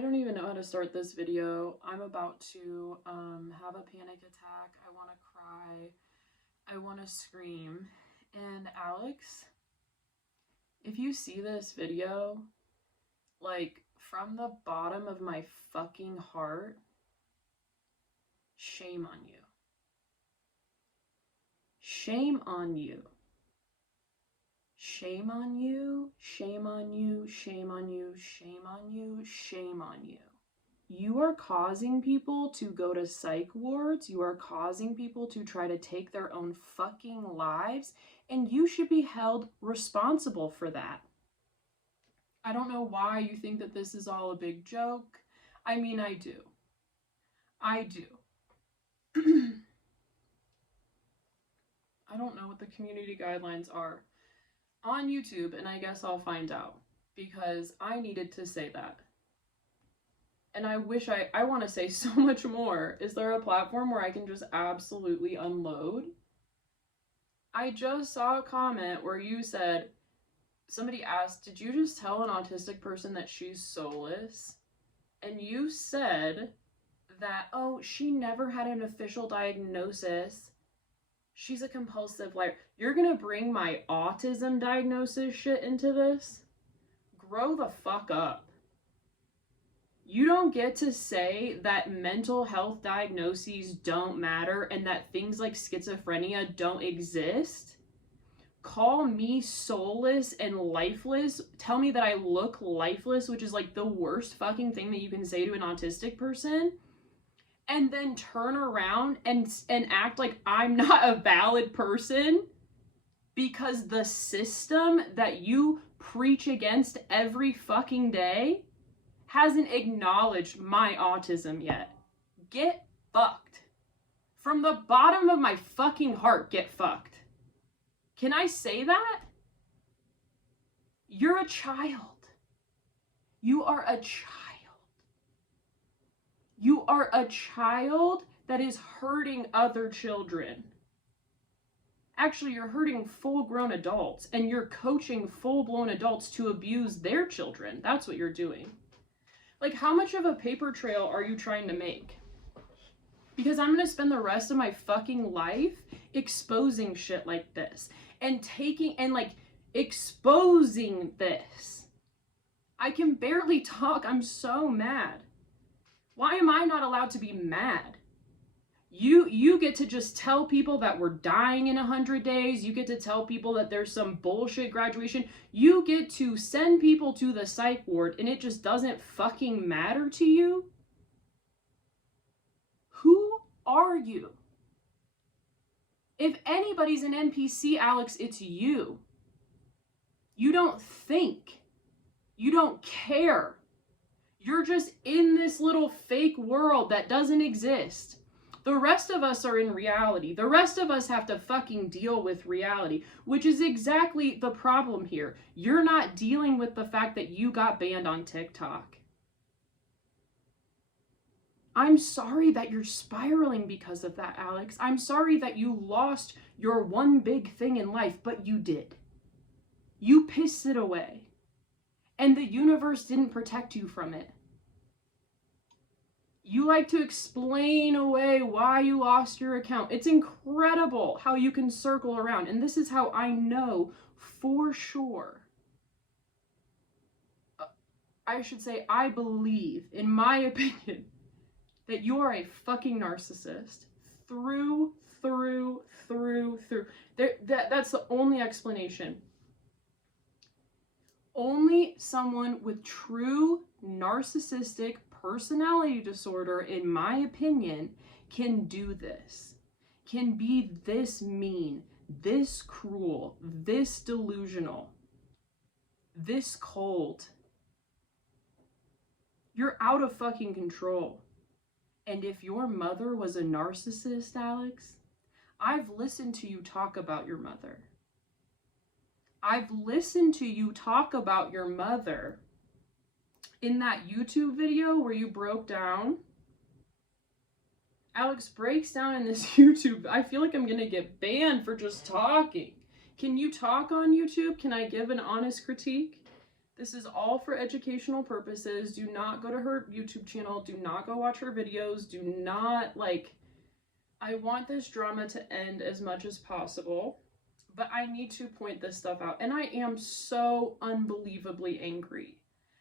I don't even know how to start this video. I'm about to have a panic attack. I want to cry. I want to scream. And Alex, if you see this video, like, from the bottom of my fucking heart, shame on you. Shame on you. Shame on you, shame on you, shame on you, shame on you, shame on you. You are causing people to go to psych wards. You are causing people to try to take their own fucking lives, and you should be held responsible for that. I don't know why you think that this is all a big joke. I mean, I do. I do. I don't know what the community guidelines are on YouTube, and I guess I'll find out, because I needed to say that. And I wish I want to say so much more. Is there a platform where I can just absolutely unload? I just saw a comment where you said, somebody asked, did you just tell an autistic person that she's soulless? And you said that, oh, she never had an official diagnosis. She's a compulsive liar. You're gonna bring my autism diagnosis shit into this? Grow the fuck up. You don't get to say that mental health diagnoses don't matter and that things like schizophrenia don't exist. Call me soulless and lifeless. Tell me that I look lifeless, which is like the worst fucking thing that you can say to an autistic person. And then turn around and act like I'm not a valid person because the system that you preach against every fucking day hasn't acknowledged my autism yet. Get fucked. From the bottom of my fucking heart, get fucked. Can I say that? You're a child. You are a child. You are a child that is hurting other children. Actually, you're hurting full-grown adults, and you're coaching full-blown adults to abuse their children. That's what you're doing. Like, how much of a paper trail are you trying to make? Because I'm gonna spend the rest of my fucking life exposing shit like this, and exposing this. I can barely talk. I'm so mad. Why am I not allowed to be mad? You get to just tell people that we're dying in 100 days. You get to tell people that there's some bullshit graduation. You get to send people to the psych ward and it just doesn't fucking matter to you? Who are you? If anybody's an NPC, Alex, it's you. You don't think. You don't care. You're just in this little fake world that doesn't exist. The rest of us are in reality. The rest of us have to fucking deal with reality, which is exactly the problem here. You're not dealing with the fact that you got banned on TikTok. I'm sorry that you're spiraling because of that, Alex. I'm sorry that you lost your one big thing in life, but you did. You pissed it away. And the universe didn't protect you from it. You like to explain away why you lost your account. It's incredible how you can circle around. And this is how I know for sure. I should say, I believe, in my opinion, that you are a fucking narcissist. Through. That's the only explanation. Only someone with true narcissistic personality disorder, in my opinion, can do this. Can be this mean, this cruel, this delusional, this cold. You're out of fucking control. And if your mother was a narcissist, Alex, I've listened to you talk about your mother. I've listened to you talk about your mother in that YouTube video where you broke down. Alex breaks down in this YouTube. I feel like I'm gonna get banned for just talking. Can you talk on YouTube? Can I give an honest critique? This is all for educational purposes. Do not go to her YouTube channel. Do not go watch her videos. Do not, like, I want this drama to end as much as possible, but I need to point this stuff out. And I am so unbelievably angry.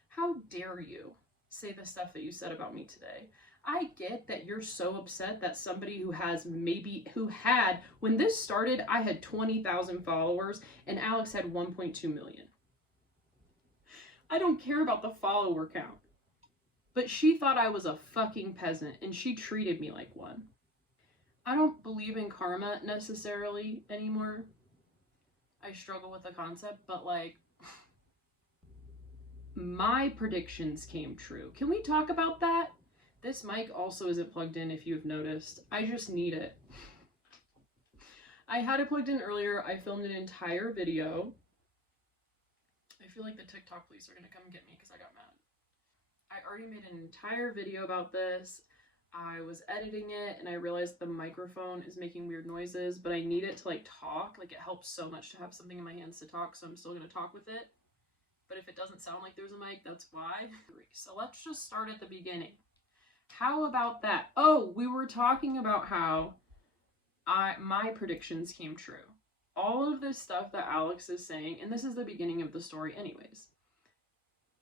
How dare you say the stuff that you said about me today? I get that you're so upset that somebody who had, when this started, I had 20,000 followers and Alex had 1.2 million. I don't care about the follower count. But she thought I was a fucking peasant and she treated me like one. I don't believe in karma necessarily anymore. I struggle with the concept, but like, my predictions came true. Can we talk about that? This mic also isn't plugged in if you've noticed. I just need it. I had it plugged in earlier. I filmed an entire video. I feel like the TikTok police are gonna come get me because I got mad. I already made an entire video about this. I was editing it and I realized the microphone is making weird noises, but I need it to like talk. Like it helps so much to have something in my hands to talk, so I'm still gonna talk with it. But if it doesn't sound like there's a mic, that's why. So let's just start at the beginning. How about that? Oh, we were talking about how my predictions came true. All of this stuff that Alex is saying, and this is the beginning of the story anyways.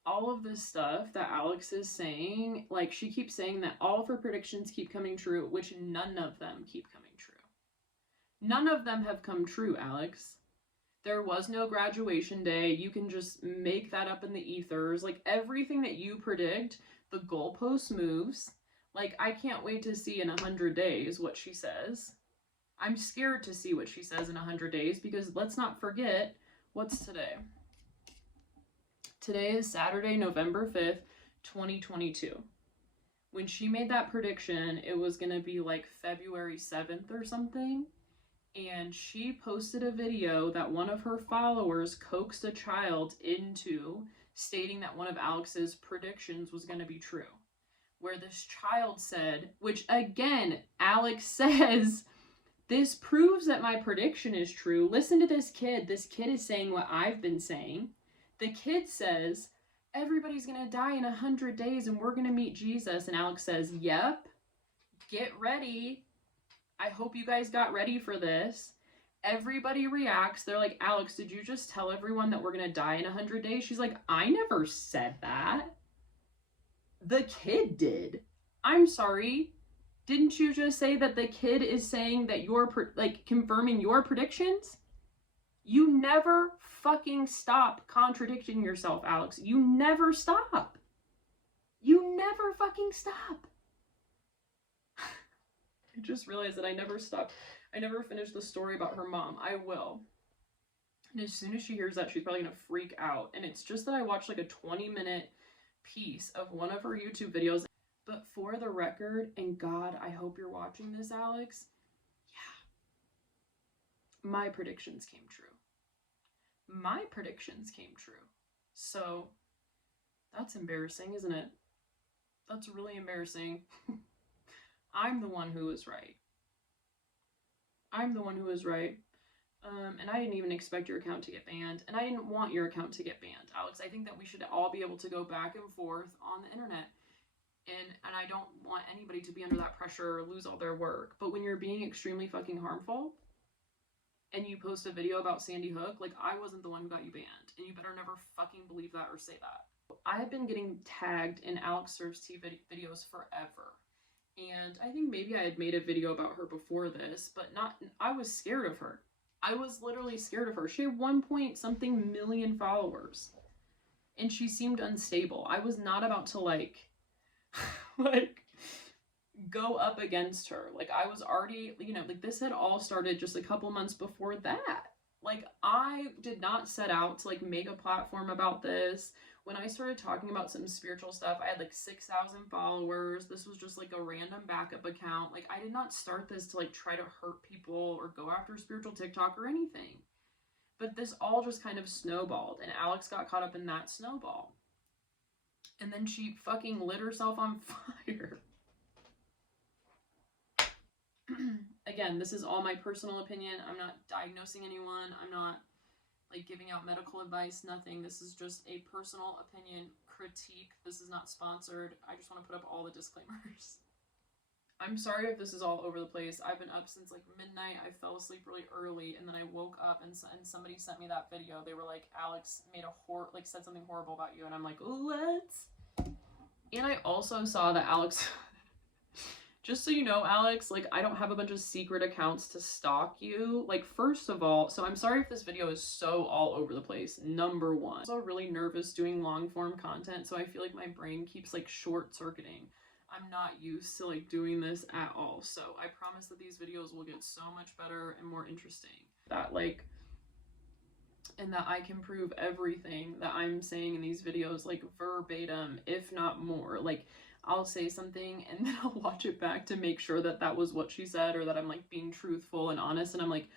All of this stuff that Alex is saying, like she keeps saying that all of her predictions keep coming true, which none of them keep coming true. None of them have come true, Alex. There was no graduation day. You can just make that up in the ethers. Like everything that you predict, the goalpost moves. Like I can't wait to see in 100 days what she says. I'm scared to see what she says in 100 days because let's not forget, what's today? Today is Saturday, November 5th, 2022. When she made that prediction, it was going to be like February 7th or something. And she posted a video that one of her followers coaxed a child into stating that one of Alex's predictions was going to be true. Where this child said, which again, Alex says, this proves that my prediction is true. Listen to this kid. This kid is saying what I've been saying. The kid says, everybody's going to die in 100 days and we're going to meet Jesus. And Alex says, yep, get ready. I hope you guys got ready for this. Everybody reacts. They're like, Alex, did you just tell everyone that we're going to die in 100 days? She's like, I never said that. The kid did. I'm sorry. Didn't you just say that the kid is saying that you're confirming your predictions? You never fucking stop contradicting yourself, Alex. You never stop. You never fucking stop. I just realized that I never stopped. I never finished the story about her mom. I will. And as soon as she hears that, she's probably gonna freak out. And it's just that I watched like a 20-minute piece of one of her YouTube videos. But for the record, and God, I hope you're watching this, Alex. Yeah. My predictions came true. My predictions came true. So that's embarrassing, isn't it? That's really embarrassing. I'm the one who was right. I'm the one who was right. And I didn't even expect your account to get banned. And I didn't want your account to get banned, Alex. I think that we should all be able to go back and forth on the internet. And I don't want anybody to be under that pressure or lose all their work. But when you're being extremely fucking harmful, and you post a video about Sandy Hook, like, I wasn't the one who got you banned. And you better never fucking believe that or say that. I have been getting tagged in AlexServesTea videos forever. And I think maybe I had made a video about her before this, but I was scared of her. I was literally scared of her. She had 1-point-something million followers. And she seemed unstable. I was not about to, like go up against her. Like, I was already, like, this had all started just a couple months before that. Like, I did not set out to, like, make a platform about this. When I started talking about some spiritual stuff, I had, like, 6,000 followers. This was just, like, a random backup account. Like, I did not start this to, like, try to hurt people or go after spiritual TikTok or anything. But this all just kind of snowballed, and Alex got caught up in that snowball. And then she fucking lit herself on fire. Again, this is all my personal opinion. I'm not diagnosing anyone. I'm not like giving out medical advice, nothing. This is just a personal opinion critique. This is not sponsored. I just want to put up all the disclaimers. I'm sorry if this is all over the place. I've been up since like midnight. I fell asleep really early, and then I woke up and somebody sent me that video. They were like, Alex made said something horrible about you, and I'm like, what? And I also saw that Alex, just so you know, Alex, like, I don't have a bunch of secret accounts to stalk you. Like, first of all, so I'm sorry if this video is so all over the place, number one. I'm also really nervous doing long form content, so I feel like my brain keeps like short circuiting. I'm not used to like doing this at all, so I promise that these videos will get so much better and more interesting. That like, and that I can prove everything that I'm saying in these videos like verbatim, if not more. Like, I'll say something and then I'll watch it back to make sure that that was what she said, or that I'm like being truthful and honest, and I'm like,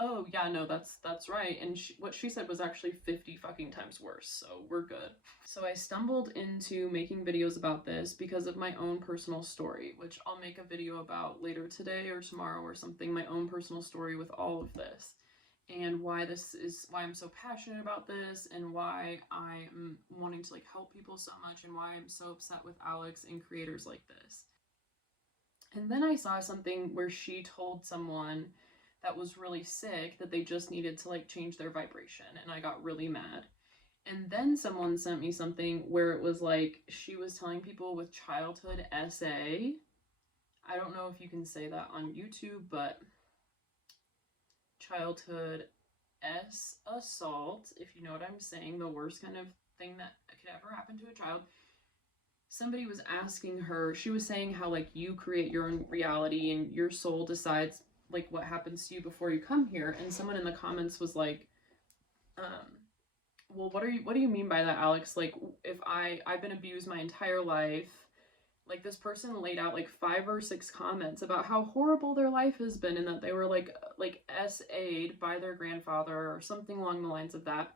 oh yeah, no, that's right, and what she said was actually 50 fucking times worse, so we're good. So I stumbled into making videos about this because of my own personal story, which I'll make a video about later today or tomorrow or something, my own personal story with all of this, and why I'm so passionate about this, and why I'm wanting to like help people so much, and why I'm so upset with Alex and creators like this. And then I saw something where she told someone that was really sick that they just needed to like change their vibration, and I got really mad. And then someone sent me something where it was like she was telling people with childhood SA, I don't know if you can say that on YouTube, but childhood assault, if you know what I'm saying, the worst kind of thing that could ever happen to a child. Somebody was asking her, she was saying how like you create your own reality and your soul decides like what happens to you before you come here, and someone in the comments was like, well, what do you mean by that, Alex? Like, if I've been abused my entire life. Like, this person laid out like 5 or 6 comments about how horrible their life has been, and that they were like SA'd by their grandfather or something along the lines of that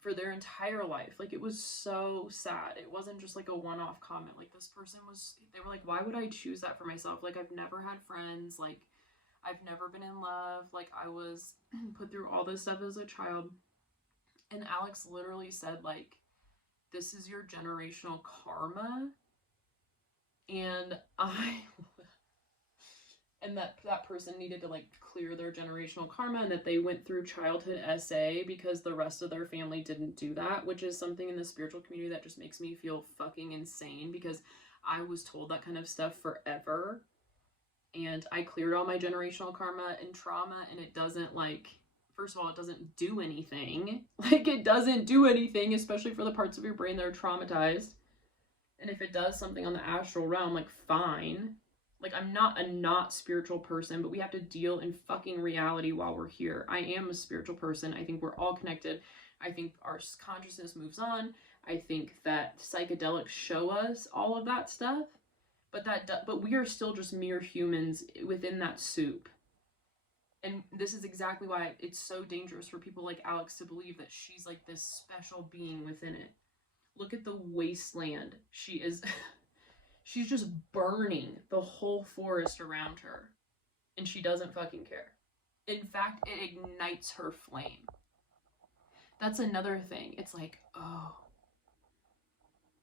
for their entire life. Like, it was so sad. It wasn't just like a one-off comment. Like, this person they were like, why would I choose that for myself? Like, I've never had friends. Like, I've never been in love. Like, I was put through all this stuff as a child. And Alex literally said, like, this is your generational karma. And and that person needed to, like, clear their generational karma, and that they went through childhood SA because the rest of their family didn't do that, which is something in the spiritual community that just makes me feel fucking insane, because I was told that kind of stuff forever. And I cleared all my generational karma and trauma, and it doesn't, like, first of all, it doesn't do anything. Like, it doesn't do anything, especially for the parts of your brain that are traumatized. And if it does something on the astral realm, like, fine. Like, I'm not a not spiritual person, but we have to deal in fucking reality while we're here. I am a spiritual person. I think we're all connected. I think our consciousness moves on. I think that psychedelics show us all of that stuff. But we are still just mere humans within that soup. And this is exactly why it's so dangerous for people like Alex to believe that she's like this special being within it. Look at the wasteland. She's just burning the whole forest around her. And she doesn't fucking care. In fact, it ignites her flame. That's another thing. It's like, oh,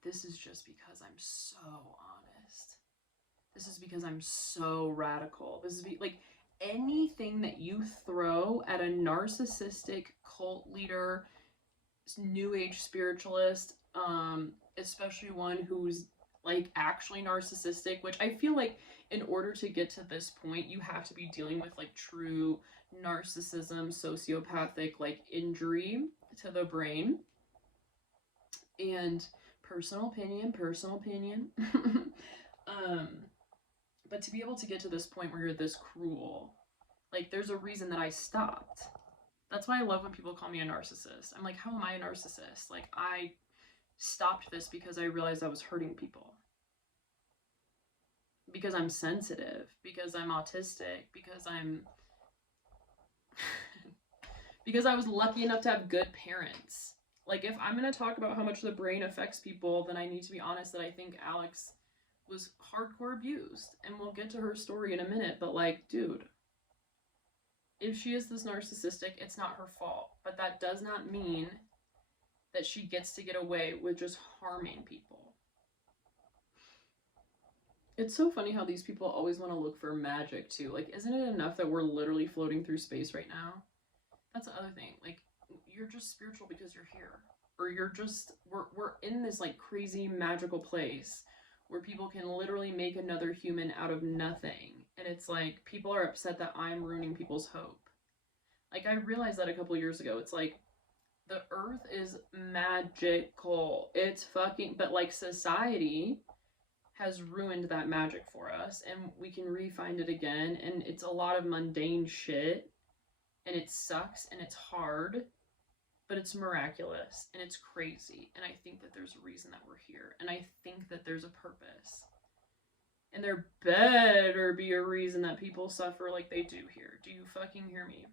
this is just because I'm so honest. This is because I'm so radical. This is like anything that you throw at a narcissistic cult leader, new age spiritualist, especially one who's like actually narcissistic, which I feel like in order to get to this point, you have to be dealing with like true narcissism, sociopathic like injury to the brain. And personal opinion. But to be able to get to this point where you're this cruel, like, there's a reason that I stopped. That's why I love when people call me a narcissist. I'm like, how am I a narcissist? Like, I stopped this because I realized I was hurting people. Because I'm sensitive. Because I'm autistic. Because because I was lucky enough to have good parents. Like, if I'm going to talk about how much the brain affects people, then I need to be honest that I think Alex was hardcore abused. And we'll get to her story in a minute, but like, dude, if she is this narcissistic, it's not her fault. But that does not mean that she gets to get away with just harming people. It's so funny how these people always want to look for magic too. Like, isn't it enough that we're literally floating through space right now? That's the other thing. Like, you're just spiritual because you're here. Or you're just, we're in this like crazy magical place where people can literally make another human out of nothing. And it's like, people are upset that I'm ruining people's hope. Like, I realized that a couple years ago. It's like, the earth is magical. It's fucking, but like society has ruined that magic for us, and we can re-find it again, and it's a lot of mundane shit, and it sucks, and it's hard, but it's miraculous, and it's crazy, and I think that there's a reason that we're here, and I think that there's a purpose, and there better be a reason that people suffer like they do here. Do you fucking hear me?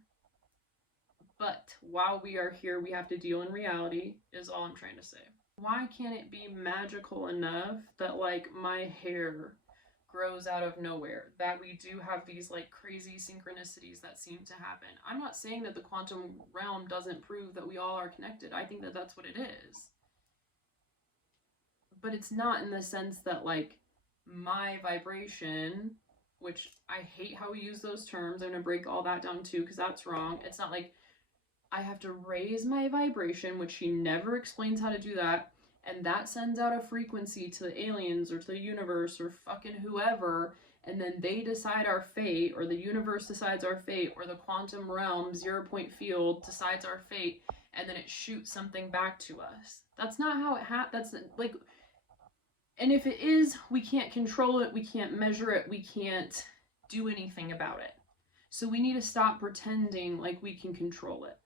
But while we are here, we have to deal in reality, is all I'm trying to say. Why can't it be magical enough that, like, my hair grows out of nowhere? That we do have these, like, crazy synchronicities that seem to happen. I'm not saying that the quantum realm doesn't prove that we all are connected. I think that that's what it is. But it's not in the sense that, like, my vibration, which I hate how we use those terms. I'm going to break all that down, too, because that's wrong. It's not like I have to raise my vibration, which she never explains how to do that, and that sends out a frequency to the aliens or to the universe or fucking whoever, and then they decide our fate, or the universe decides our fate, or the quantum realm 0-point field decides our fate, and then it shoots something back to us. That's not how it that's like, and if it is, we can't control it, we can't measure it, we can't do anything about it. So we need to stop pretending like we can control it.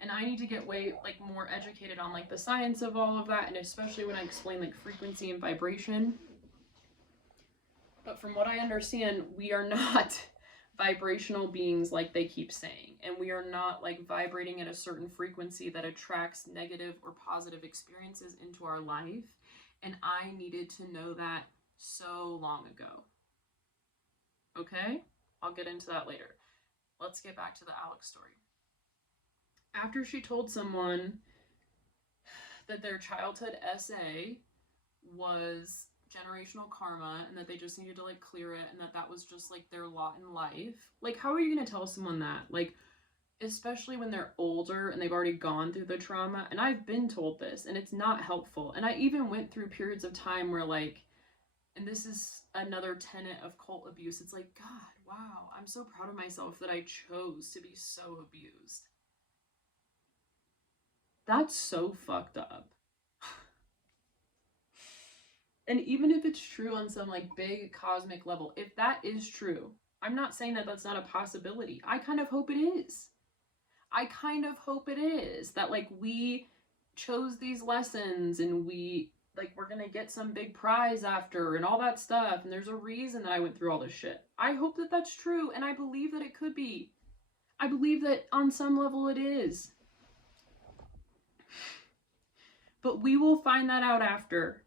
And I need to get way, like, more educated on, like, the science of all of that, and especially when I explain, like, frequency and vibration. But from what I understand, we are not vibrational beings like they keep saying. And we are not, like, vibrating at a certain frequency that attracts negative or positive experiences into our life. And I needed to know that so long ago. Okay? I'll get into that later. Let's get back to the Alex story. After she told someone that their childhood SA was generational karma and that they just needed to, like, clear it, and that that was just, like, their lot in life. Like, how are you going to tell someone that? Like, especially when they're older and they've already gone through the trauma. And I've been told this, and it's not helpful. And I even went through periods of time where, like, and this is another tenet of cult abuse. It's like, God, wow, I'm so proud of myself that I chose to be so abused. That's so fucked up. And even if it's true on some, like, big cosmic level, if that is true, I'm not saying that that's not a possibility. I kind of hope it is. I kind of hope it is. That, like, we chose these lessons and we, like, we're gonna get some big prize after and all that stuff. And there's a reason that I went through all this shit. I hope that that's true, and I believe that it could be. I believe that on some level it is. But we will find that out after.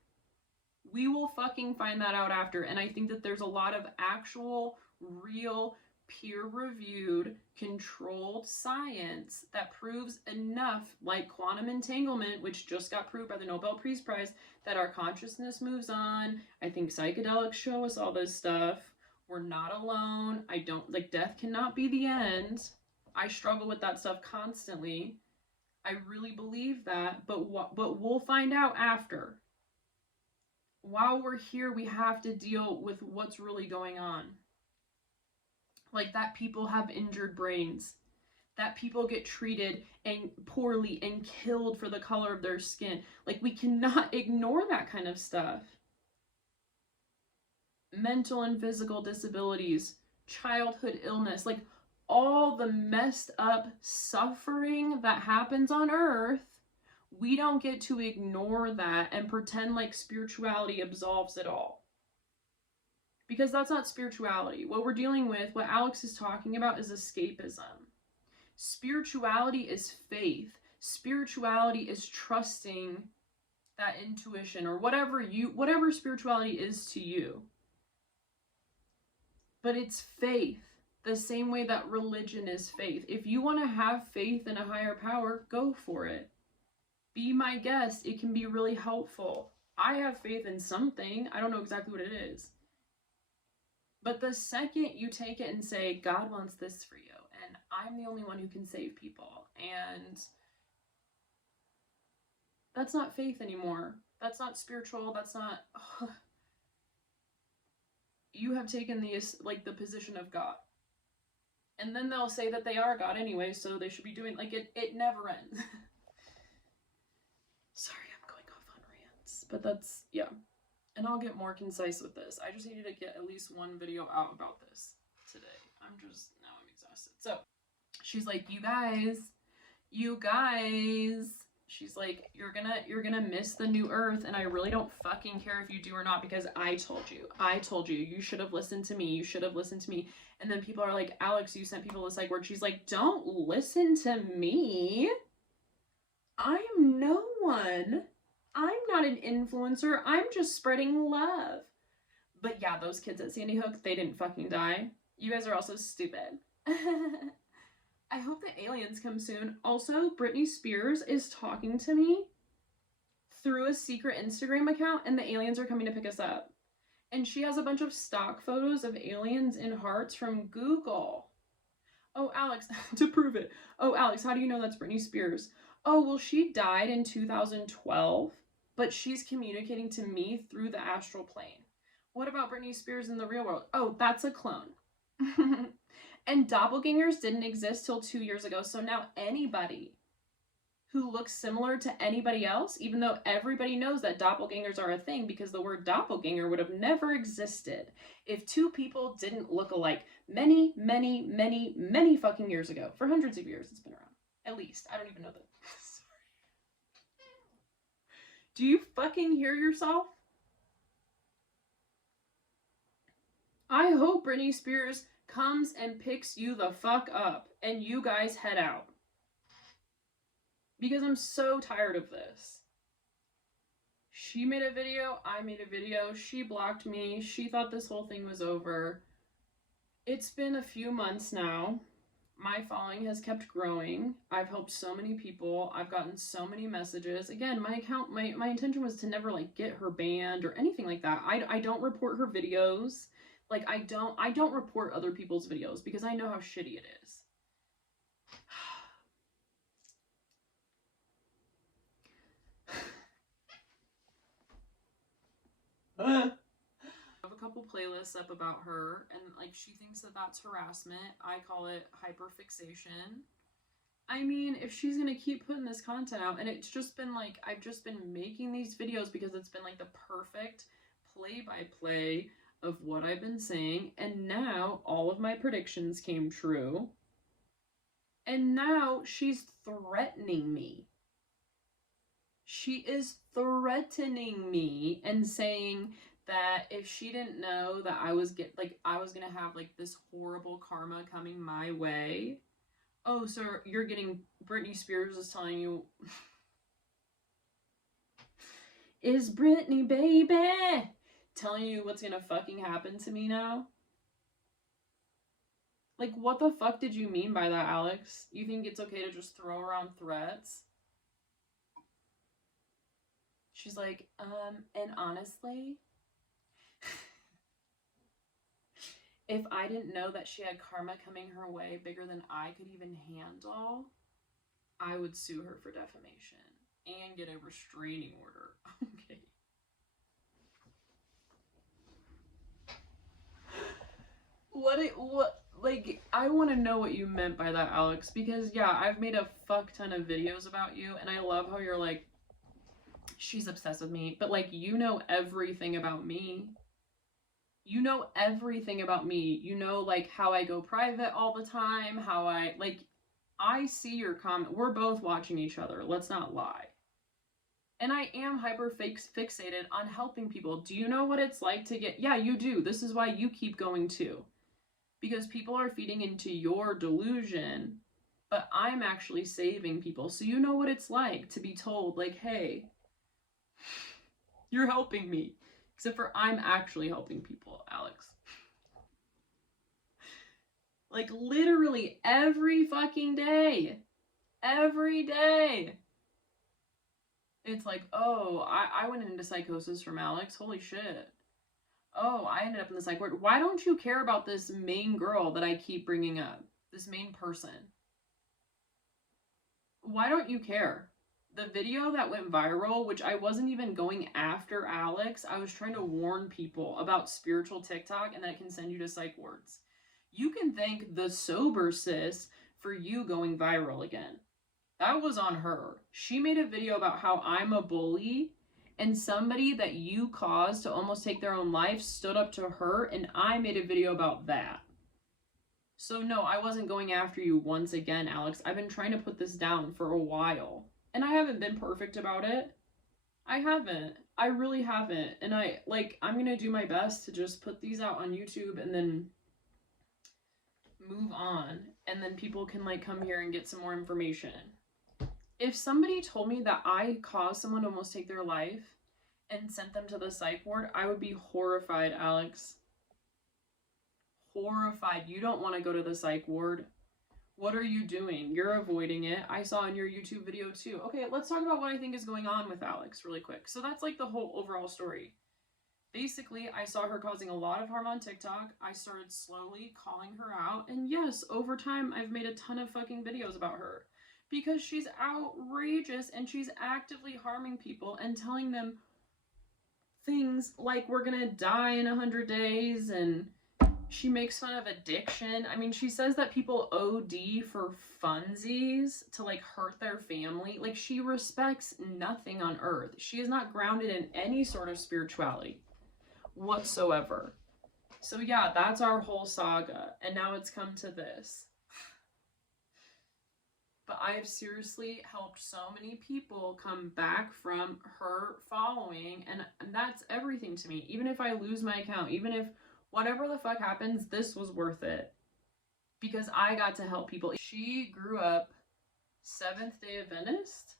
We will fucking find that out after. And I think that there's a lot of actual, real, peer-reviewed, controlled science that proves enough, like quantum entanglement, which just got proved by the Nobel Peace Prize, that our consciousness moves on. I think psychedelics show us all this stuff. We're not alone. I don't, like, death cannot be the end. I struggle with that stuff constantly. I really believe that, but we'll find out after. While we're here, we have to deal with what's really going on. Like, that people have injured brains, that people get treated and poorly and killed for the color of their skin. Like, we cannot ignore that kind of stuff. Mental and physical disabilities, childhood illness, like, all the messed up suffering that happens on Earth, we don't get to ignore that and pretend like spirituality absolves it all. Because that's not spirituality. What we're dealing with, what Alex is talking about, is escapism. Spirituality is faith. Spirituality is trusting that intuition, or whatever spirituality is to you. But it's faith. The same way that religion is faith. If you want to have faith in a higher power, go for it. Be my guest. It can be really helpful. I have faith in something. I don't know exactly what it is. But the second you take it and say, God wants this for you, and I'm the only one who can save people, and that's not faith anymore. That's not spiritual. That's not... You have taken the position of God. And then they'll say that they are God anyway, so they should be doing... it never ends. Sorry, I'm going off on rants. But that's... yeah. And I'll get more concise with this. I just needed to get at least one video out about this today. Now I'm exhausted. So, she's like, you guys, she's like, you're gonna miss the new earth, and I really don't fucking care if you do or not, because I told you, you should have listened to me, and then people are like, Alex, you sent people this word. She's like, don't listen to me, I'm no one. I'm not an influencer. I'm just spreading love. But yeah, those kids at Sandy Hook, they didn't fucking die. You guys are also stupid. I hope the aliens come soon. Also, Britney Spears is talking to me through a secret Instagram account, and the aliens are coming to pick us up. And she has a bunch of stock photos of aliens in hearts from Google. Oh, Alex, to prove it. Oh, Alex, how do you know that's Britney Spears? Oh, well, she died in 2012. But she's communicating to me through the astral plane. What about Britney Spears in the real world? Oh, that's a clone. And doppelgangers didn't exist till 2 years ago, so now anybody who looks similar to anybody else, even though everybody knows that doppelgangers are a thing because the word doppelganger would have never existed if two people didn't look alike many, many, many, many fucking years ago. For hundreds of years it's been around. At least. I don't even know that. Do you fucking hear yourself? I hope Britney Spears comes and picks you the fuck up and you guys head out. Because I'm so tired of this. She made a video, I made a video, she blocked me, she thought this whole thing was over. It's been a few months now. My following has kept growing. I've helped so many people. I've gotten so many messages. Again, my account, my intention was to never get her banned or anything like that. I don't report her videos. I don't report other people's videos because I know how shitty it is. I have a couple playlists up about her, and she thinks that that's harassment. I call it hyperfixation. I mean, if she's gonna keep putting this content out, and it's just been I've just been making these videos because it's been the perfect play-by-play of what I've been saying, and now all of my predictions came true, and now she's threatening me. She is threatening me and saying that if she didn't know that I was gonna have this horrible karma coming my way. Oh, so you're getting... Britney Spears is telling you... Is Britney, baby, telling you what's gonna fucking happen to me now? What the fuck did you mean by that, Alex? You think it's okay to just throw around threats? She's like, and honestly... if I didn't know that she had karma coming her way bigger than I could even handle, I would sue her for defamation and get a restraining order. Okay. I want to know what you meant by that, Alex, because yeah, I've made a fuck ton of videos about you, and I love how you're she's obsessed with me, but you know everything about me. You know everything about me. You know, how I go private all the time, how I see your comment. We're both watching each other. Let's not lie. And I am fixated on helping people. Do you know what it's like to get... Yeah, you do. This is why you keep going too. Because people are feeding into your delusion, but I'm actually saving people. So you know what it's like to be told, hey, you're helping me. Except for I'm actually helping people, Alex. Like, literally every fucking day. Every day. It's like, oh, I went into psychosis from Alex. Holy shit. Oh, I ended up in the psych ward. Why don't you care about this main girl that I keep bringing up? This main person. Why don't you care? The video that went viral, which I wasn't even going after Alex, I was trying to warn people about spiritual TikTok and that it can send you to psych wards. You can thank the sober sis for you going viral again. That was on her. She made a video about how I'm a bully, and somebody that you caused to almost take their own life stood up to her, and I made a video about that. So no, I wasn't going after you once again, Alex. I've been trying to put this down for a while. And I haven't been perfect about it. I haven't. I really haven't. And I'm going to do my best to just put these out on YouTube and then move on. And then people can come here and get some more information. If somebody told me that I caused someone to almost take their life and sent them to the psych ward, I would be horrified, Alex. Horrified. You don't want to go to the psych ward. What are you doing? You're avoiding it. I saw in your YouTube video too. Okay, let's talk about what I think is going on with Alex really quick. So that's the whole overall story. Basically, I saw her causing a lot of harm on TikTok. I started slowly calling her out. And yes, over time, I've made a ton of fucking videos about her. Because she's outrageous and she's actively harming people and telling them things like we're gonna die in 100 days, and she makes fun of addiction. I mean, she says that people OD for funsies to hurt their family. She respects nothing on earth. She is not grounded in any sort of spirituality whatsoever. So yeah, that's our whole saga. And now it's come to this. But I have seriously helped so many people come back from her following, and that's everything to me. Even if I lose my account, even if whatever the fuck happens, this was worth it. Because I got to help people. She grew up Seventh-day Adventist,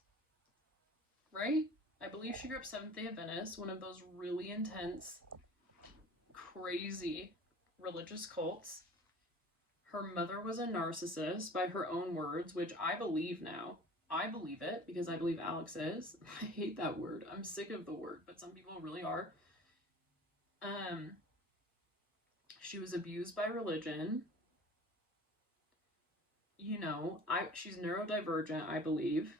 right? I believe she grew up Seventh-day Adventist, one of those really intense, crazy religious cults. Her mother was a narcissist, by her own words, which I believe now. I believe it, because I believe Alex is. I hate that word. I'm sick of the word, but some people really are. She was abused by religion. You know, she's neurodivergent, I believe.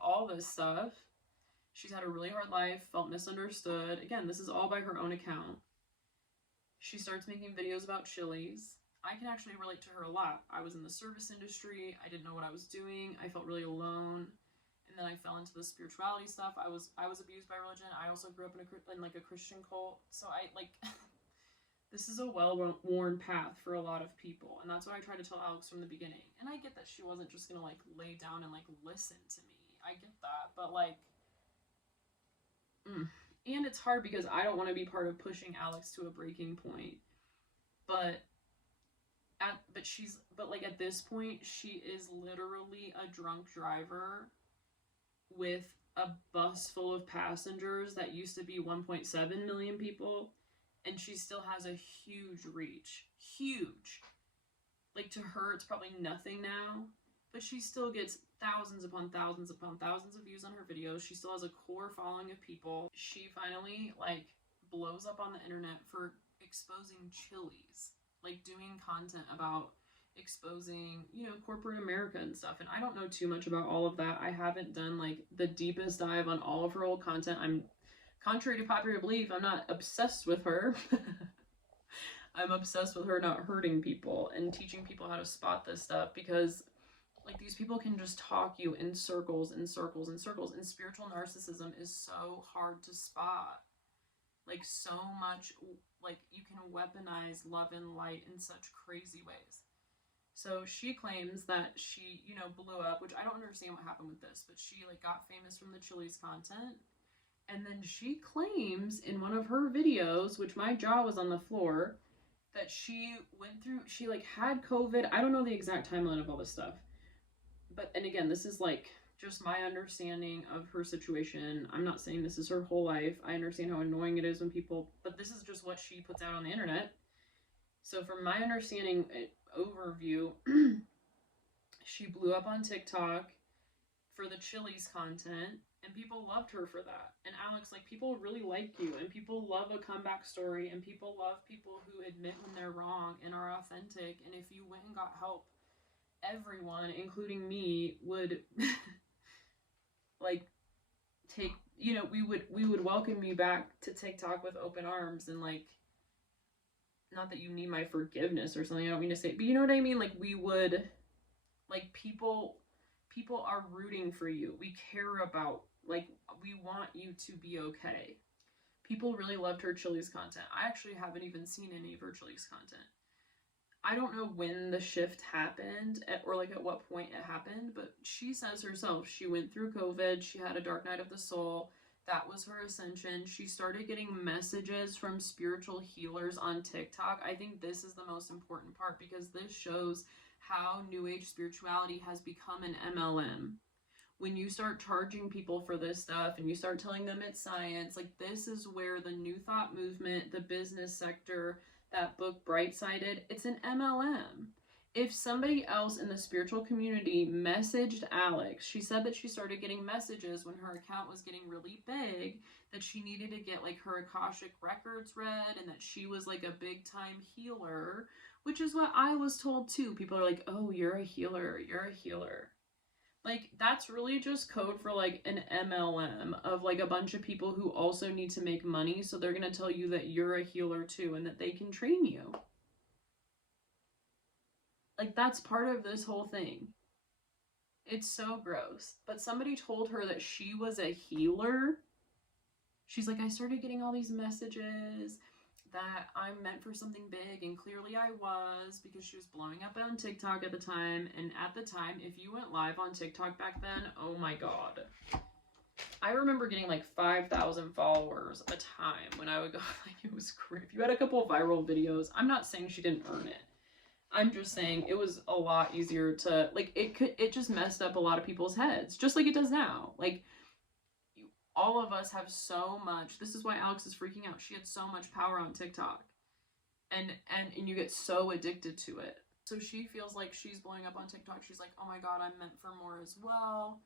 All this stuff. She's had a really hard life, felt misunderstood. Again, this is all by her own account. She starts making videos about chilies. I can actually relate to her a lot. I was in the service industry. I didn't know what I was doing. I felt really alone. And then I fell into the spirituality stuff. I was abused by religion. I also grew up in a Christian cult. So this is a well-worn path for a lot of people. And that's what I tried to tell Alex from the beginning. And I get that she wasn't just going to lay down and listen to me. I get that. But and it's hard because I don't want to be part of pushing Alex to a breaking point. But at this point, she is literally a drunk driver with a bus full of passengers that used to be 1.7 million people, and she still has a huge reach. Huge. To her, it's probably nothing now, but she still gets thousands upon thousands upon thousands of views on her videos. She still has a core following of people. She finally, blows up on the internet for exposing chilies. Doing content about exposing, corporate America and stuff. And I don't know too much about all of that. I haven't done, the deepest dive on all of her old content. Contrary to popular belief, I'm not obsessed with her. I'm obsessed with her not hurting people and teaching people how to spot this stuff, because these people can just talk you in circles and circles and circles, and spiritual narcissism is so hard to spot. So much, you can weaponize love and light in such crazy ways. So she claims that she, blew up, which I don't understand what happened with this, but she, got famous from the Chili's content. And then she claims in one of her videos, which my jaw was on the floor, that she went through, she, had COVID. I don't know the exact timeline of all this stuff. But, and again, this is, just my understanding of her situation. I'm not saying this is her whole life. I understand how annoying it is when people, but this is just what she puts out on the internet. So from my understanding, overview, she blew up on TikTok for the Chili's content, and people loved her for that. And Alex, like, people really like you, and people love a comeback story, and people love people who admit when they're wrong and are authentic. And if you went and got help, everyone, including me, would like take, you know, we would welcome you back to TikTok with open arms. And like, not that you need my forgiveness or something, I don't mean to say, but you know what I mean? Like, we would, like, people are rooting for you. We care about, like, we want you to be okay. People really loved her Chili's content. I actually haven't even seen any of her Chili's content. I don't know when the shift happened or like at what point it happened, but she says herself, she went through COVID, she had a dark night of the soul, that was her ascension. She started getting messages from spiritual healers on TikTok. I think this is the most important part, because this shows how New Age spirituality has become an MLM. When you start charging people for this stuff and you start telling them it's science, like, this is where the New Thought movement, the business sector, that book Bright-Sided, it's an MLM. If somebody else in the spiritual community messaged Alex, she said that she started getting messages when her account was getting really big, that she needed to get like her Akashic records read, and that she was like a big time healer, which is what I was told too. People are like, oh, you're a healer, you're a healer. Like, that's really just code for like an MLM of like a bunch of people who also need to make money, so they're gonna tell you that you're a healer too and that they can train you. Like, that's part of this whole thing. It's so gross. But somebody told her that she was a healer. She's like, I started getting all these messages that I'm meant for something big, and clearly I was, because she was blowing up on TikTok at the time. And at the time, if you went live on TikTok back then, oh my god. I remember getting like 5,000 followers a time when I would go, like, it was great. If you had a couple of viral videos, I'm not saying she didn't earn it. I'm just saying it was a lot easier to, like, it just messed up a lot of people's heads, just like it does now. Like, all of us have so much. This is why Alex is freaking out. She had so much power on TikTok, and you get so addicted to it. So she feels like she's blowing up on TikTok. She's like, oh my god, I'm meant for more as well.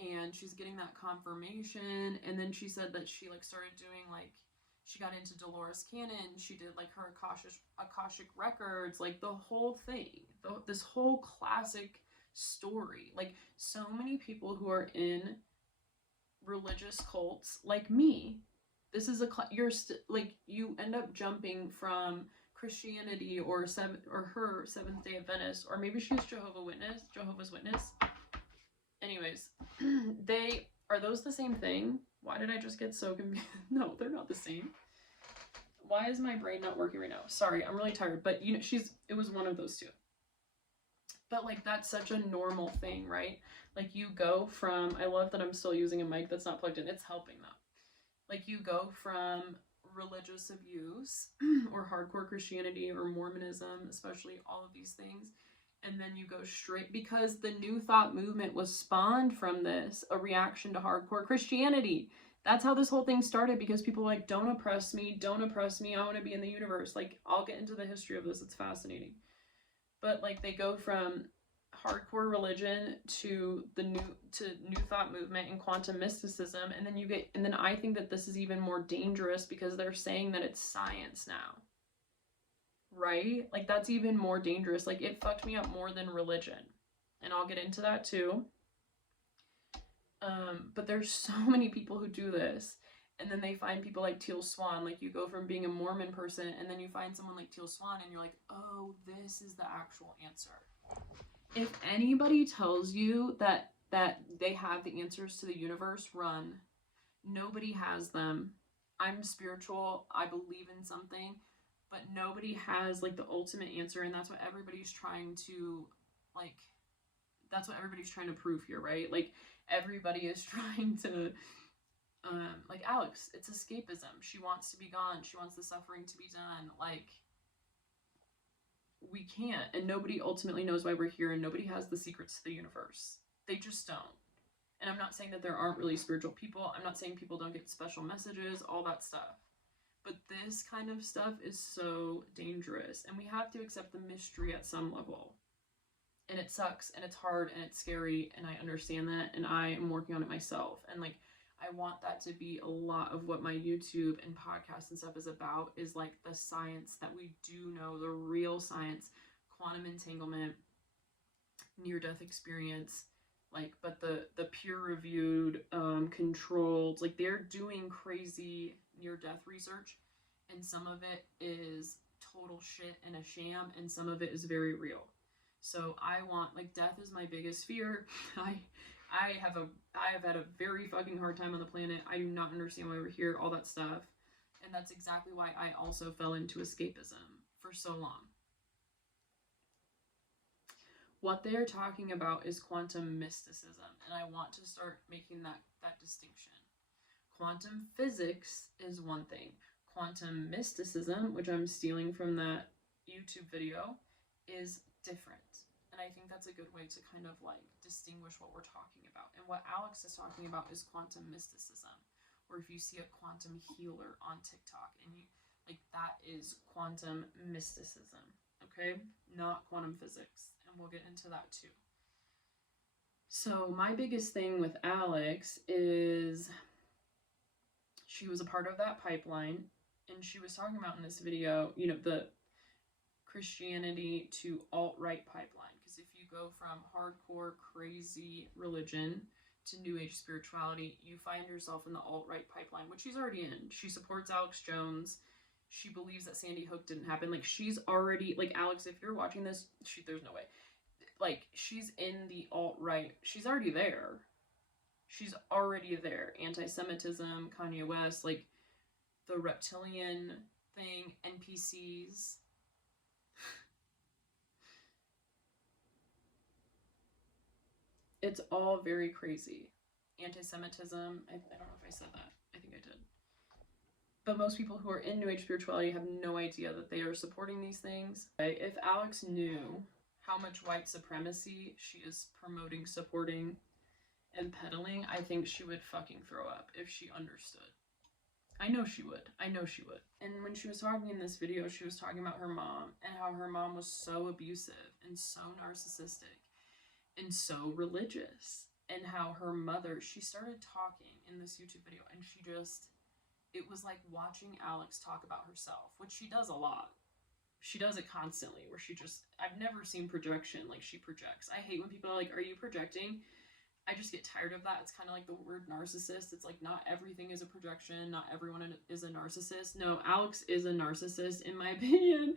And she's getting that confirmation. And then she said that she like started doing, like, she got into Dolores Cannon. She did like her Akashic records, like the whole thing, this whole classic story. Like, so many people who are in religious cults, like me, this is you end up jumping from Christianity or her Seventh-day Adventist, or maybe she's Jehovah's Witness. Anyways, are those the same thing? Why did I just get so confused? No, they're not the same. Why is my brain not working right now? Sorry, I'm really tired. But, you know, it was one of those two. But, like, that's such a normal thing, right? Like, you go from, I love that I'm still using a mic that's not plugged in. It's helping, though. Like, you go from religious abuse or hardcore Christianity or Mormonism, especially all of these things, and then you go straight, because the New Thought movement was spawned from this, a reaction to hardcore Christianity. That's how this whole thing started, because people were like, don't oppress me, I want to be in the universe. Like, I'll get into the history of this, it's fascinating. But like, they go from hardcore religion to the New Thought movement and quantum mysticism, and then I think that this is even more dangerous because they're saying that it's science now. Right? Like, that's even more dangerous. Like, it fucked me up more than religion, and I'll get into that too. But there's so many people who do this, and then they find people like Teal Swan. Like, you go from being a Mormon person, and then you find someone like Teal Swan, and you're like, oh, this is the actual answer. If anybody tells you that they have the answers to the universe, run. Nobody has them. I'm spiritual, I believe in something, but nobody has like the ultimate answer, and that's what everybody's trying to prove here, right? Like, everybody is trying to like Alex, it's escapism. She wants to be gone. She wants the suffering to be done. Like, we can't, and nobody ultimately knows why we're here, and nobody has the secrets to the universe. They just don't. And I'm not saying that there aren't really spiritual people. I'm not saying people don't get special messages, all that stuff. But this kind of stuff is so dangerous, and we have to accept the mystery at some level. And it sucks, and it's hard, and it's scary, and I understand that, and I am working on it myself. And like, I want that to be a lot of what my YouTube and podcast and stuff is about, is like the science that we do know, the real science, quantum entanglement, near-death experience, like, but the peer-reviewed, controlled, like, they're doing crazy near-death research, and some of it is total shit and a sham, and some of it is very real. So I want, like, death is my biggest fear. I have had a very fucking hard time on the planet. I do not understand why we're here, all that stuff. And that's exactly why I also fell into escapism for so long. What they are talking about is quantum mysticism, and I want to start making that distinction. Quantum physics is one thing. Quantum mysticism, which I'm stealing from that YouTube video, is different. And I think that's a good way to kind of like distinguish what we're talking about. And what Alex is talking about is quantum mysticism. Or if you see a quantum healer on TikTok, and you like, that is quantum mysticism, okay? Not quantum physics. And we'll get into that too. So my biggest thing with Alex is she was a part of that pipeline, and she was talking about in this video, you know, the Christianity to alt-right pipeline. Because if you go from hardcore crazy religion to new age spirituality, you find yourself in the alt-right pipeline, which she's already in. She supports Alex Jones. She believes that Sandy Hook didn't happen. Like, she's already, like, Alex, if you're watching this, there's no way. Like, she's in the alt-right. She's already there. She's already there. Anti-Semitism, Kanye West, like, the reptilian thing, NPCs. It's all very crazy. Anti-Semitism, I don't know if I said that. I think I did. But most people who are in New Age spirituality have no idea that they are supporting these things. If Alex knew how much white supremacy she is promoting, supporting, and peddling, I think she would fucking throw up if she understood. I know she would. I know she would. And when she was talking in this video, she was talking about her mom and how her mom was so abusive and so narcissistic and so religious, and how her mother, she started talking in this YouTube video, and she just, it was like watching Alex talk about herself, which she does a lot. She does it constantly, where she just, I've never seen projection like she projects. I hate when people are like, are you projecting? I just get tired of that. It's kind of like the word narcissist. It's like, not everything is a projection. Not everyone is a narcissist. No, Alex is a narcissist, in my opinion.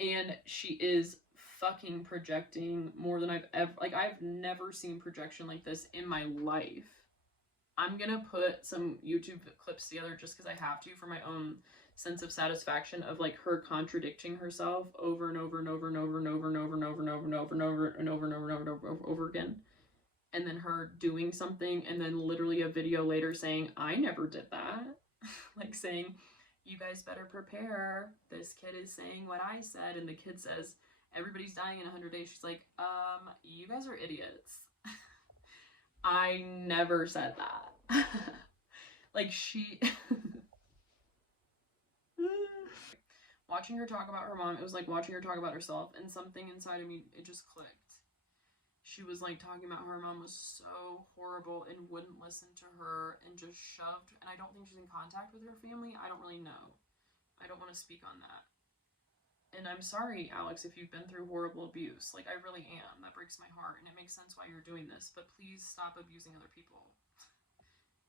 And she is fucking projecting more than I've ever, like, I've never seen projection like this in my life. I'm gonna put some YouTube clips together just because I have to, for my own sense of satisfaction of like her contradicting herself over and over and over and over and over and over and over and over and over and over and over and over and over and over again. And then her doing something, and then literally a video later saying, I never did that. Like saying, you guys better prepare. This kid is saying what I said. And the kid says, everybody's dying in 100 days. She's like, you guys are idiots. I never said that. Like, she... Watching her talk about her mom, it was like watching her talk about herself, and something inside of me, it just clicked. She was like talking about how her mom was so horrible and wouldn't listen to her and just shoved, and I don't think she's in contact with her family. I don't really know. I don't want to speak on that. And I'm sorry, Alex, if you've been through horrible abuse. Like, I really am. That breaks my heart, and it makes sense why you're doing this. But please stop abusing other people.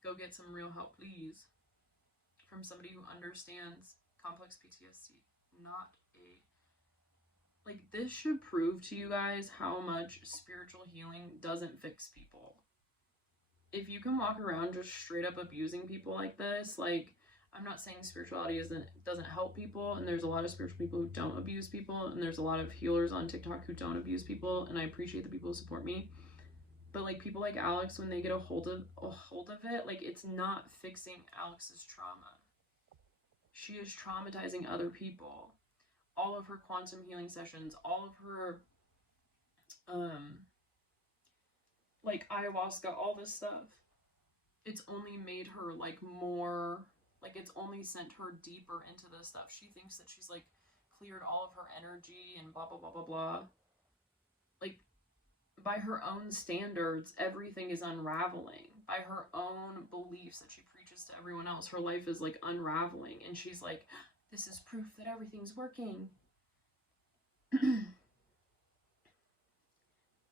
Go get some real help, please. From somebody who understands complex PTSD. Not a... Like, this should prove to you guys how much spiritual healing doesn't fix people. If you can walk around just straight up abusing people like this, like... I'm not saying spirituality doesn't help people, and there's a lot of spiritual people who don't abuse people, and there's a lot of healers on TikTok who don't abuse people, and I appreciate the people who support me. But like people like Alex, when they get a hold of it, like, it's not fixing Alex's trauma. She is traumatizing other people. All of her quantum healing sessions, all of her like ayahuasca, all this stuff, it's only made her like more, like, it's only sent her deeper into this stuff. She thinks that she's, like, cleared all of her energy and blah, blah, blah, blah, blah. Like, by her own standards, everything is unraveling. By her own beliefs that she preaches to everyone else, her life is, like, unraveling. And she's like, this is proof that everything's working.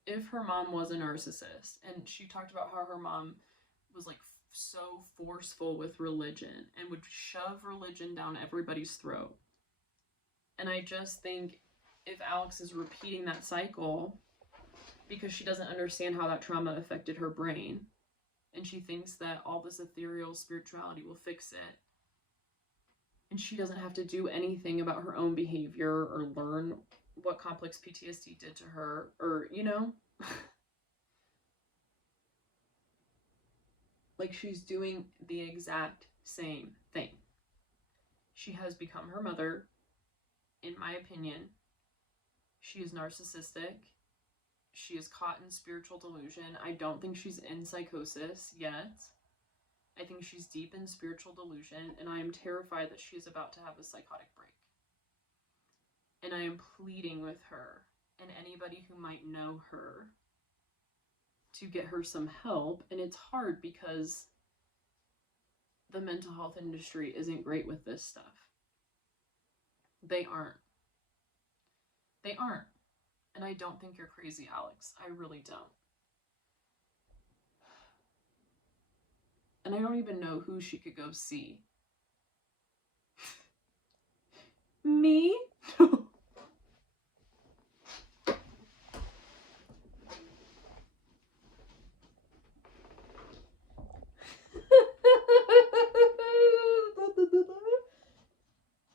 If her mom was a narcissist, and she talked about how her mom was, like, so forceful with religion and would shove religion down everybody's throat. And I just think if Alex is repeating that cycle because she doesn't understand how that trauma affected her brain, and she thinks that all this ethereal spirituality will fix it, and she doesn't have to do anything about her own behavior or learn what complex PTSD did to her, or, you know? Like, she's doing the exact same thing. She has become her mother, in my opinion. She is narcissistic. She is caught in spiritual delusion. I don't think she's in psychosis yet. I think she's deep in spiritual delusion, and I am terrified that she is about to have a psychotic break. And I am pleading with her and anybody who might know her to get her some help. And it's hard because the mental health industry isn't great with this stuff. They aren't. They aren't. And I don't think you're crazy, Alex. I really don't. And I don't even know who she could go see. Me?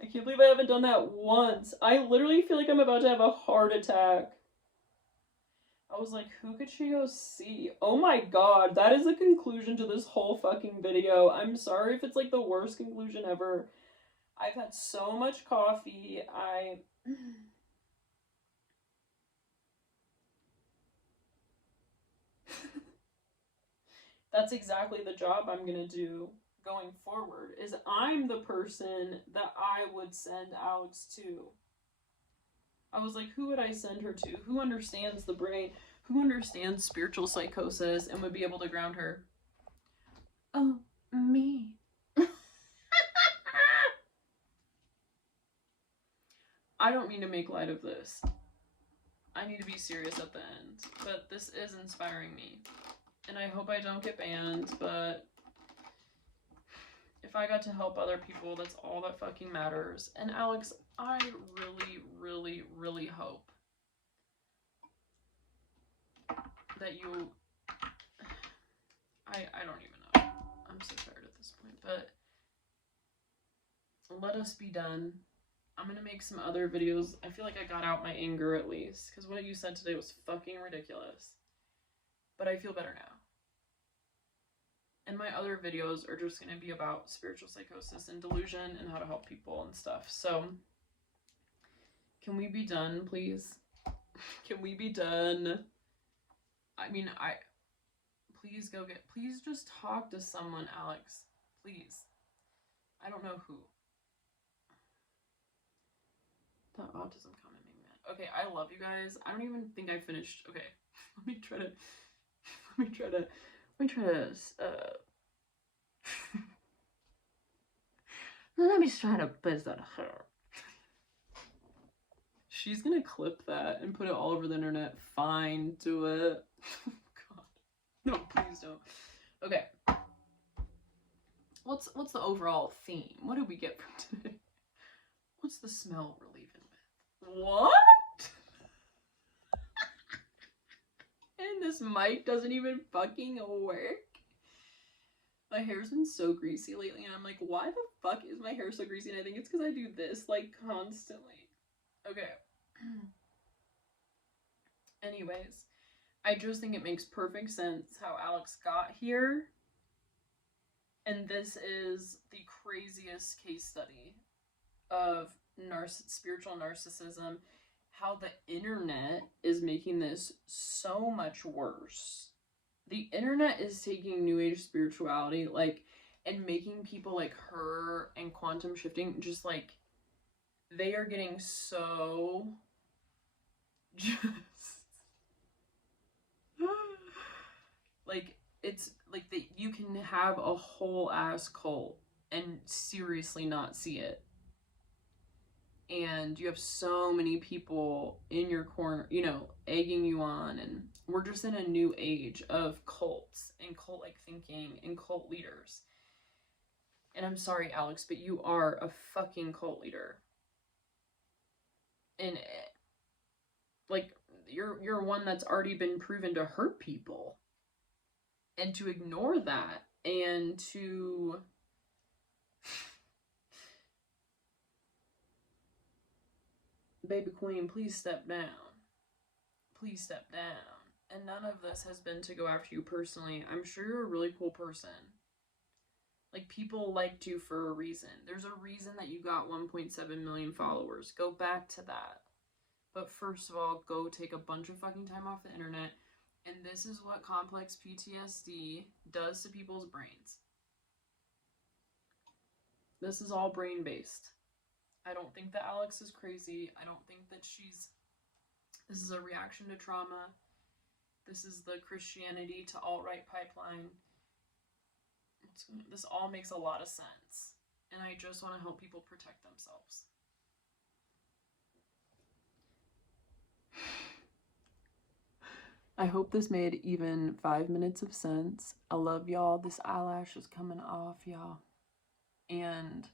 I can't believe I haven't done that once. I literally feel like I'm about to have a heart attack. I was like, who could she go see? Oh my god, that is the conclusion to this whole fucking video. I'm sorry if it's like the worst conclusion ever. I've had so much coffee. That's exactly the job I'm gonna do going forward, is I'm the person that I would send Alex to. I was like, who would I send her to? Who understands the brain? Who understands spiritual psychosis and would be able to ground her? Oh, me. I don't mean to make light of this. I need to be serious at the end. But this is inspiring me. And I hope I don't get banned, but if I got to help other people, that's all that fucking matters. And Alex, I really, really, really hope that you... I don't even know. I'm so tired at this point, but let us be done. I'm gonna make some other videos. I feel like I got out my anger at least, because what you said today was fucking ridiculous. But I feel better now. And my other videos are just going to be about spiritual psychosis and delusion and how to help people and stuff. So, can we be done, please? Can we be done? I mean, please just talk to someone, Alex. Please. I don't know who. That autism comment made me mad. Okay, I love you guys. I don't even think I finished. Okay, let me try to let me try to buzz at her. She's gonna clip that and put it all over the internet. Fine, do it. God. No, please don't. Okay. What's the overall theme? What did we get from today? What's the smell we're leaving with? What? And this mic doesn't even fucking work. My hair's been so greasy lately, and I'm like, why the fuck is my hair so greasy? And I think it's because I do this, like, constantly. Okay. Anyways, I just think it makes perfect sense how Alex got here. And this is the craziest case study of spiritual narcissism. How the internet is making this so much worse. The internet is taking New Age spirituality, like, and making people like her and quantum shifting just like, they are getting so just like, it's like that you can have a whole ass cult and seriously not see it. And you have so many people in your corner, you know, egging you on. And we're just in a new age of cults and cult-like thinking and cult leaders. And I'm sorry, Alex, but you are a fucking cult leader. And like, you're one that's already been proven to hurt people. And to ignore that and to baby queen, please step down. Please step down. And none of this has been to go after you personally. I'm sure you're a really cool person. Like, people liked you for a reason. There's a reason that you got 1.7 million followers. Go back to that. But first of all, go take a bunch of fucking time off the internet. And this is what complex PTSD does to people's brains. This is all brain-based. I don't think that Alex is crazy. I don't think that this is a reaction to trauma. This is the Christianity to alt-right pipeline. This all makes a lot of sense. And I just want to help people protect themselves. I hope this made even 5 minutes of sense. I love y'all. This eyelash is coming off, y'all. And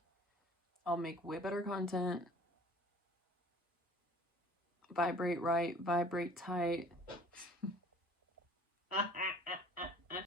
I'll make way better content. Vibrate right, vibrate tight.